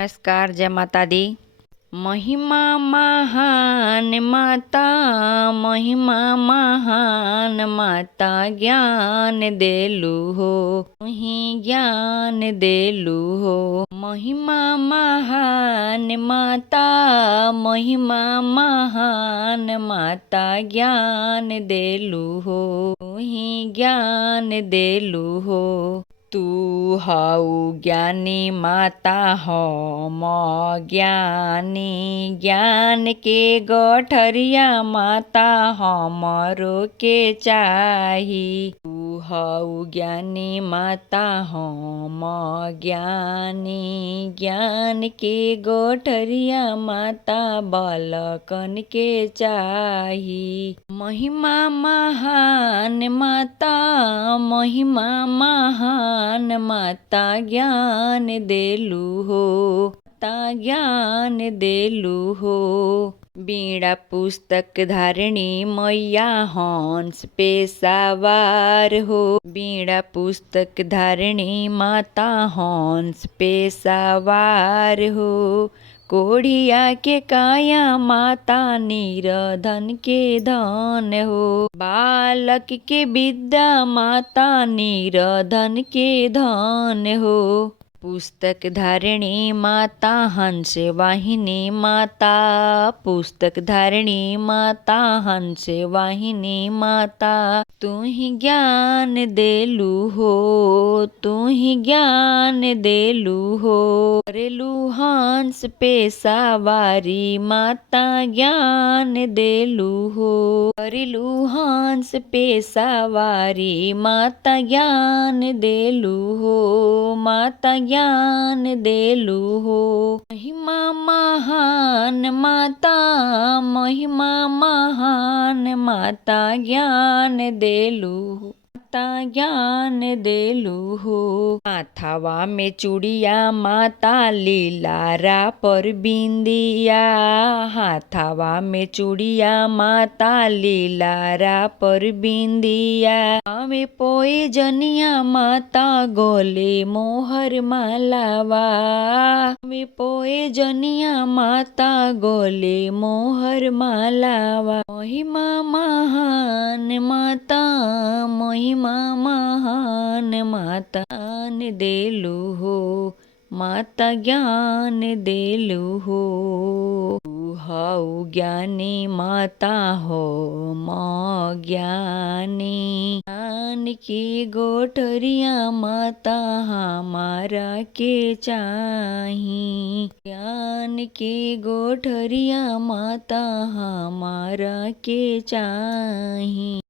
नमस्कार, जय माता दी। महिमा महान माता, महिमा महान माता, ज्ञान देलू हो, तुही ज्ञान देलू हो। महिमा महान माता, महिमा महान माता, ज्ञान देलू हो, तुही ज्ञान देलू हो। तू हऊ ज्ञानी माता हम ज्ञानी, ज्ञान के गठरिया माता हमरो के चाही। तू हऊ ज्ञानी माता हम ज्ञानी, ज्ञान के गठरिया माता बालकन के चाही। महिमा महान माता, महिमा महान माता, ज्ञान देलू हो, माता ज्ञान देलू हो। बीड़ा पुस्तक धारिणी मैया हंस पे सवार हो, बीड़ा पुस्तक धारिणी माता हंस पे सवार हो। कोढ़िया के काया माता, निरधन के धन हो। बालक के विद्या माता, निरधन के धन हो। पुस्तक धारिणी माता, हंस वाहिनी माता, पुस्तक धारिणी माता, हंस वाहिनी माता, तू ही ज्ञान देलू हो, तू ही ज्ञान देलू हो। करेलू हंस पे सवारी माता, ज्ञान देलू हो। करेलू हंस पे सवारी माता, ज्ञान देलू हो, माता ज्ञान देलू हो। महिमा महान माता, महिमा महान माता, ज्ञान देलू हो, माता ज्ञान देलू हो। माथावा में चूड़िया माता, लीलारा पर बिंदिया, हाथावा में चूड़िया माता, लीलारा पर बिंदिया। हमें पोए जनिया माता, गोले मोहर मालावा, हमें पोए जनिया माता, गोले मोहर मालावा। महिमा महान माता, महिमा महान माता, ज्ञान देलू हो, माता ज्ञान देलू हो। तू हऊ ज्ञानी माता हो ज्ञानी, ज्ञान की गोठरिया माता हमारा के चाही, ज्ञान की गोठरिया माता हमारा के चाही।